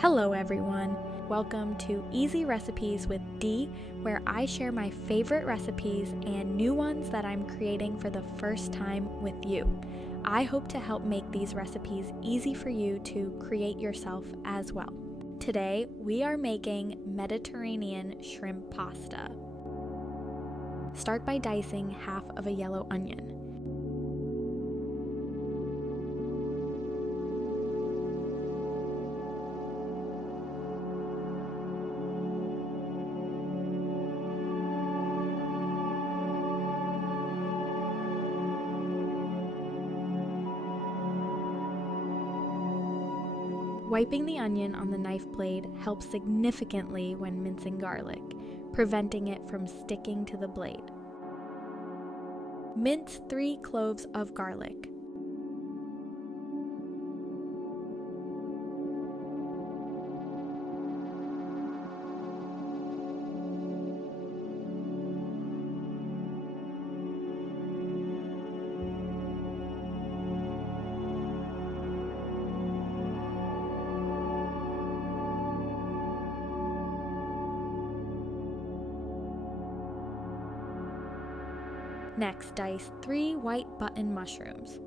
Hello everyone! Welcome to Easy Recipes with Dee, where I share my favorite recipes and new ones that I'm creating for the first time with you. I hope to help make these recipes easy for you to create yourself as well. Today we are making Mediterranean shrimp pasta. Start by dicing half of a yellow onion. Wiping the onion on the knife blade helps significantly when mincing garlic, preventing it from sticking to the blade. Mince 3 cloves of garlic. Next, dice 3 white button mushrooms.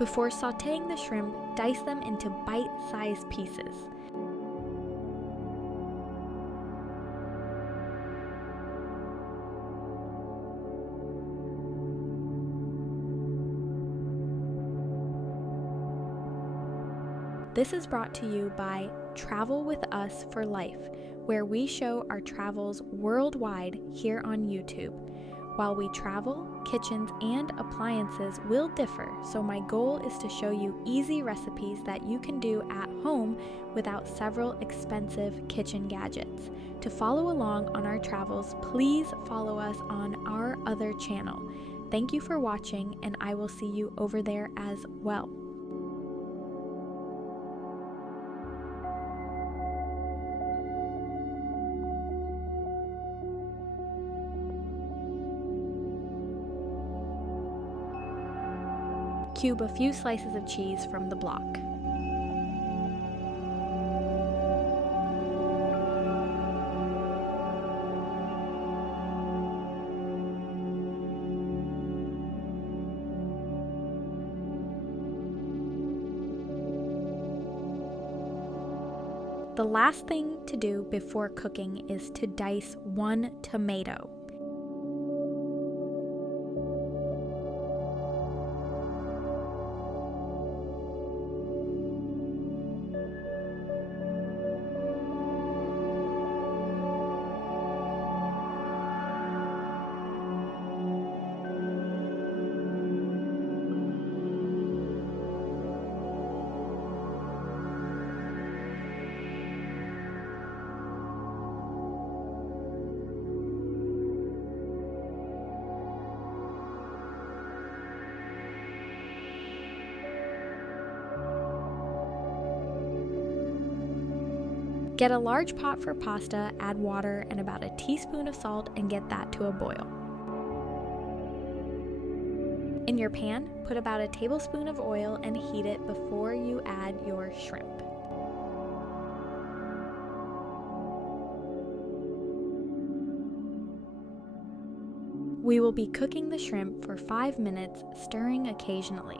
Before sautéing the shrimp, dice them into bite-sized pieces. This is brought to you by Travel With Us for Life, where we show our travels worldwide here on YouTube. While we travel, kitchens and appliances will differ, so my goal is to show you easy recipes that you can do at home without several expensive kitchen gadgets. To follow along on our travels, please follow us on our other channel. Thank you for watching, and I will see you over there as well. Cube a few slices of cheese from the block. The last thing to do before cooking is to dice 1 tomato. Get a large pot for pasta, add water and about a teaspoon of salt and get that to a boil. In your pan, put about a tablespoon of oil and heat it before you add your shrimp. We will be cooking the shrimp for 5 minutes, stirring occasionally.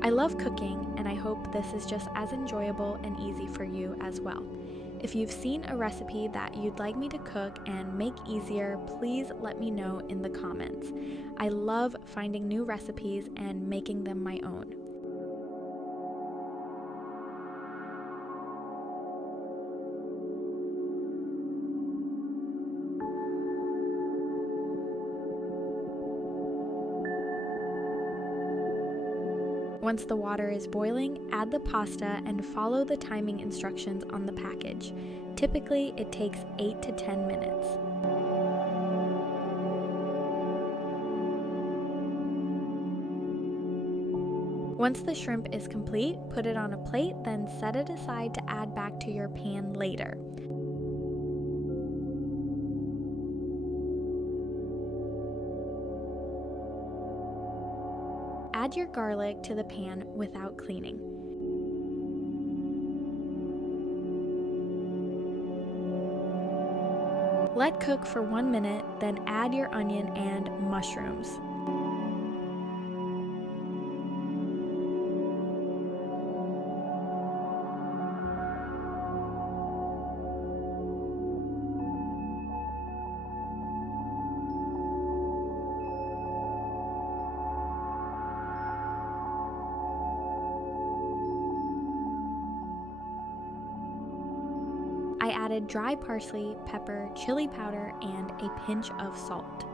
I love cooking, and I hope this is just as enjoyable and easy for you as well. If you've seen a recipe that you'd like me to cook and make easier, please let me know in the comments. I love finding new recipes and making them my own. Once the water is boiling, add the pasta and follow the timing instructions on the package. Typically, it takes 8 to 10 minutes. Once the shrimp is complete, put it on a plate, then set it aside to add back to your pan later. Add your garlic to the pan without cleaning. Let cook for 1 minute, then add your onion and mushrooms. I added dry parsley, pepper, chili powder, and a pinch of salt.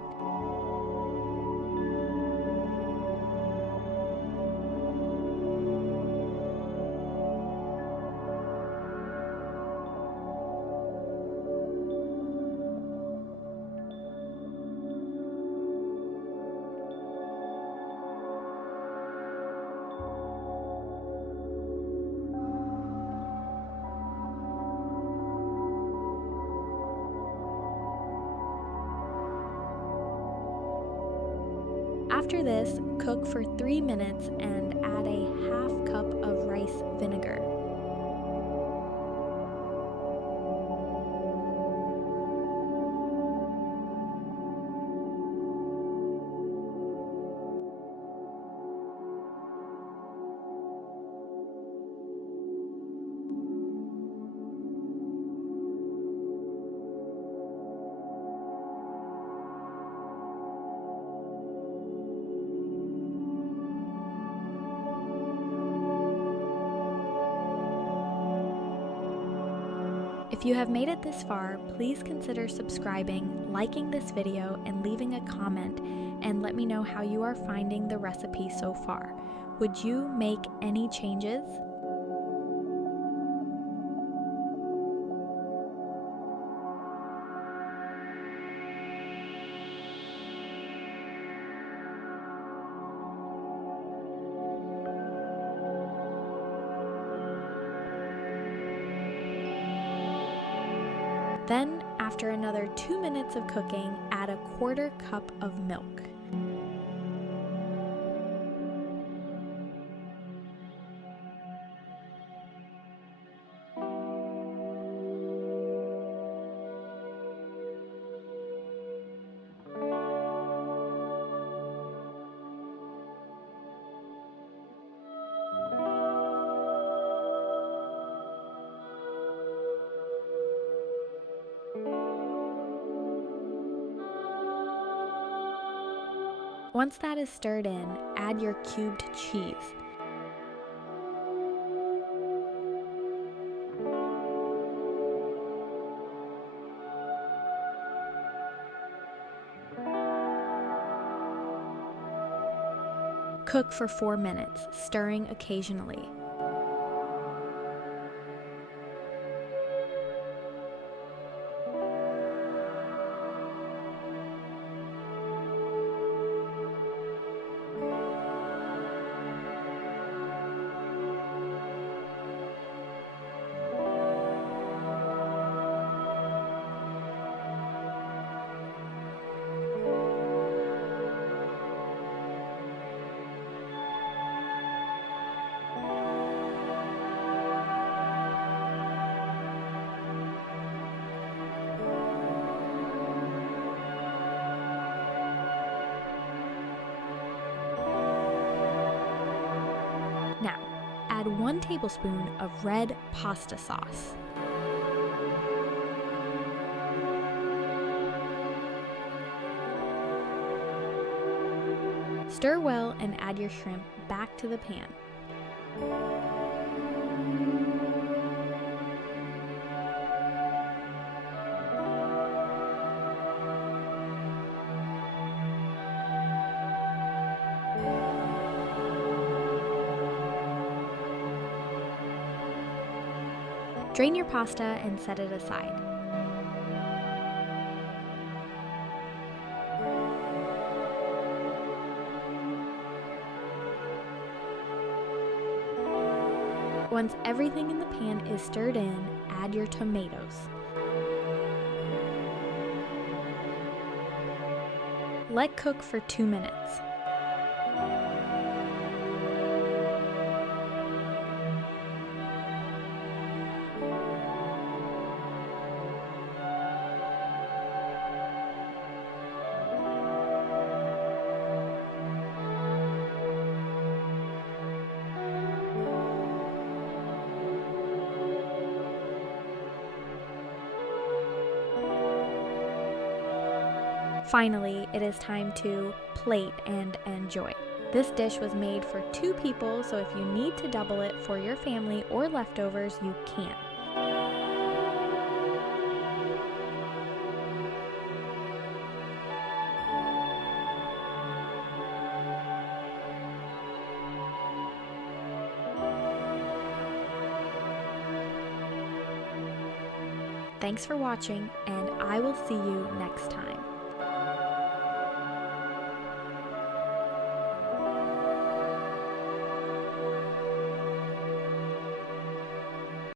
After this, cook for 3 minutes and add a half cup of rice vinegar. If you have made it this far, please consider subscribing, liking this video, and leaving a comment, and let me know how you are finding the recipe so far. Would you make any changes? Then, after another 2 minutes of cooking, add a 1/4 cup of milk. Once that is stirred in, add your cubed cheese. Cook for 4 minutes, stirring occasionally. Now, add 1 tablespoon of red pasta sauce. Stir well and add your shrimp back to the pan. Drain your pasta and set it aside. Once everything in the pan is stirred in, add your tomatoes. Let cook for 2 minutes. Finally, it is time to plate and enjoy. This dish was made for 2 people, so if you need to double it for your family or leftovers, you can. Thanks for watching, and I will see you next time.